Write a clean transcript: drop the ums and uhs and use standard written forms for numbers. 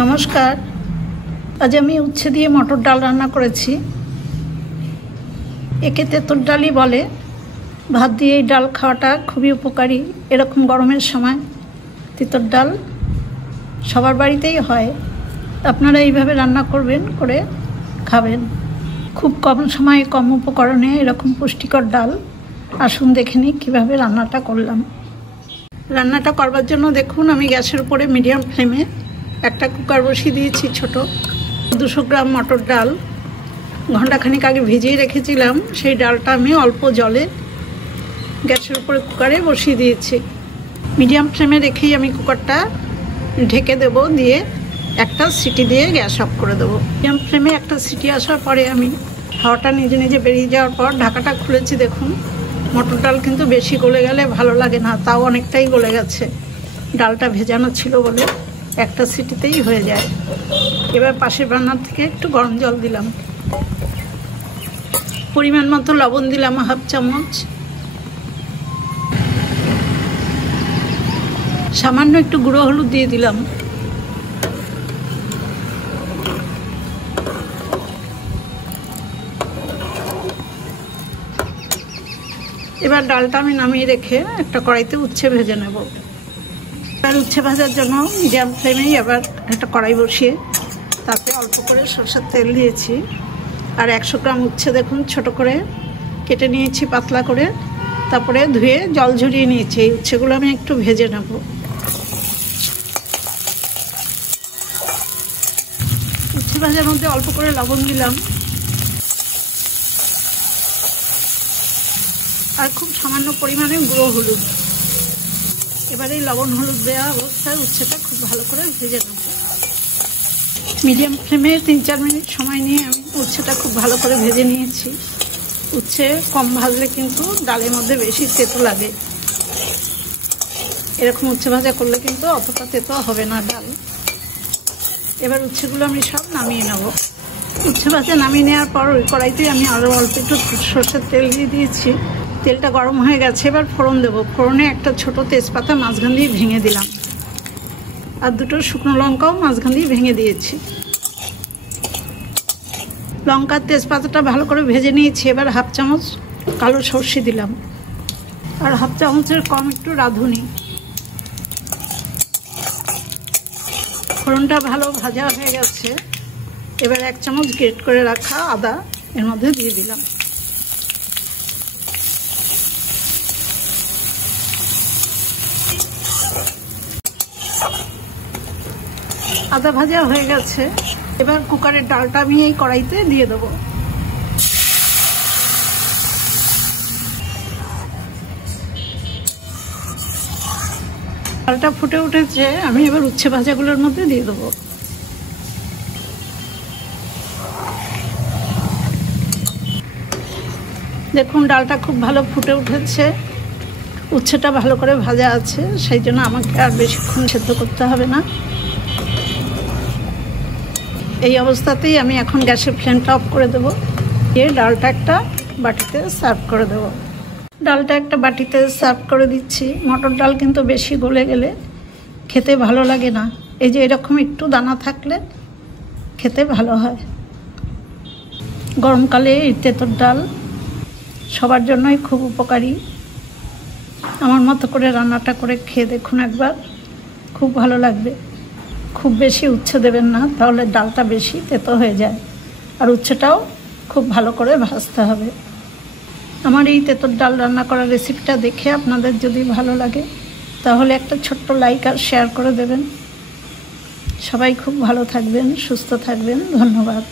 নমস্কার। আজ আমি উচ্ছে দিয়ে মটর ডাল রান্না করেছি। একে তেঁতুল ডালই বলে। ভাত দিয়ে এই ডাল খাওয়াটা খুবই উপকারী। এরকম গরমের সময় তেঁতুল ডাল সবার বাড়িতেই হয়। আপনারা এইভাবে রান্না করবেন, করে খাবেন। খুব কম সময়ে কম উপকরণে এরকম পুষ্টিকর ডাল। আসুন দেখে নিই কীভাবে রান্নাটা করলাম। রান্নাটা করবার জন্য দেখুন, আমি গ্যাসের উপরে মিডিয়াম ফ্লেমে একটা কুকার বসিয়ে দিয়েছি ছোট। 200 গ্রাম মটর ডাল ঘণ্টাখানিক আগে ভিজিয়ে রেখেছিলাম। সেই ডালটা আমি অল্প জলে গ্যাসের উপরে কুকারে বসিয়ে দিয়েছি। মিডিয়াম ফ্লেমে রেখেই আমি কুকারটা ঢেকে দেব, দিয়ে একটা সিটি দিয়ে গ্যাস অফ করে দেবো। মিডিয়াম ফ্লেমে একটা সিটি আসার পরে আমি হাওয়াটা নিজে নিজে বেরিয়ে যাওয়ার পর ঢাকাটা খুলেছি। দেখুন, মটর ডাল কিন্তু বেশি গলে গেলে ভালো লাগে না, তাও অনেকটাই গলে গেছে। ডালটা ভেজানো ছিল বলে একটা সিটিতেই হয়ে যায়। এবার পাশের রান্নার থেকে একটু গরম জল দিলাম, পরিমাণ মতো লবণ দিলাম হাফ চামচ, সামান্য একটু গুঁড়ো হলুদ দিয়ে দিলাম। এবার ডালটা আমি নামিয়ে রেখে একটা কড়াইতে উচ্ছে ভেজে নেব। আর উচ্ছে ভাজার জন্য মিডিয়াম ফ্লেমেই আবার একটা কড়াই বসিয়ে তাতে অল্প করে সরষের তেল দিয়েছি। আর 100 গ্রাম উচ্ছে দেখুন ছোট করে কেটে নিয়েছি পাতলা করে, তারপরে ধুয়ে জল ঝরিয়ে নিয়েছি। এই উচ্ছেগুলো আমি একটু ভেজে নেব। উচ্ছে ভাজার মধ্যে অল্প করে লবণ দিলাম আর খুব সামান্য পরিমাণে গুঁড়ো হলুদ। এবার এই লবণ হলুদ দেওয়া অবস্থায় উচ্ছেটা খুব ভালো করে ভেজে নেব। মিডিয়াম ফ্লেমে 3-4 মিনিট সময় নিয়ে আমি উচ্ছেটা খুব ভালো করে ভেজে নিয়েছি। উচ্ছে কম ভাজলে কিন্তু ডালের মধ্যে বেশি তেতো লাগে। এরকম উচ্ছে ভাজা করলে কিন্তু অতটা তেতো হবে না ডাল। এবার উচ্ছেগুলো আমি সব নামিয়ে নেব। উচ্ছে ভাজা নামিয়ে নেওয়ার পর ওই কড়াইতেই আমি আরও অল্প একটু সরষের তেল দিয়ে দিয়েছি। তেলটা গরম হয়ে গেছে, এবার ফোড়ন দেবো। ফোড়নে একটা ছোট তেজপাতা মাঝখান দিয়ে ভেঙে দিলাম, আর 2টো শুকনো লঙ্কাও মাঝখান দিয়ে ভেঙে দিয়েছি। লঙ্কার তেজপাতাটা ভালো করে ভেজে নিয়েছি। এবার হাফ চামচ কালো সর্ষে দিলাম, আর হাফ চামচের কম একটু রাঁধুনি। ফোড়নটা ভালো ভাজা হয়ে গেছে। এবার 1 চামচ গ্রেট করে রাখা আদা এর মধ্যে দিয়ে দিলাম। আদা ভাজা হয়ে গেছে। এবার কুকারের ডালটা আমি এই কড়াইতে দিয়ে দেবো। ডালটা ফুটে উঠেছে, আমি এবার উচ্ছে ভাজাগুলোর মধ্যে দিয়ে দেবো। দেখুন, ডালটা খুব ভালো ফুটে উঠেছে। উচ্ছেটা ভালো করে ভাজা আছে, সেই জন্য আমাকে আর বেশিক্ষণ সেদ্ধ করতে হবে না। এই অবস্থাতেই আমি এখন গ্যাসের ফ্লেমটা অফ করে দেবো। দিয়ে ডালটা একটা বাটিতে সার্ভ করে দেবো। ডালটা একটা বাটিতে সার্ভ করে দিচ্ছি। মটর ডাল কিন্তু বেশি গলে গেলে খেতে ভালো লাগে না। এই যে এরকম একটু দানা থাকলে খেতে ভালো হয়। গরমকালে এই তেঁতুল ডাল সবার জন্যই খুব উপকারী। আমার মতো করে রান্নাটা করে খেয়ে দেখুন একবার, খুব ভালো লাগবে। খুব বেশি উচ্ছে দেবেন না, তাহলে ডালটা বেশি তেতো হয়ে যায়। আর উচ্ছেটাও খুব ভালো করে ভাজতে হবে। আমার এই তেঁতুল ডাল রান্না করার রেসিপিটা দেখে আপনাদের যদি ভালো লাগে তাহলে একটা ছোট্ট লাইক আর শেয়ার করে দেবেন। সবাই খুব ভালো থাকবেন, সুস্থ থাকবেন। ধন্যবাদ।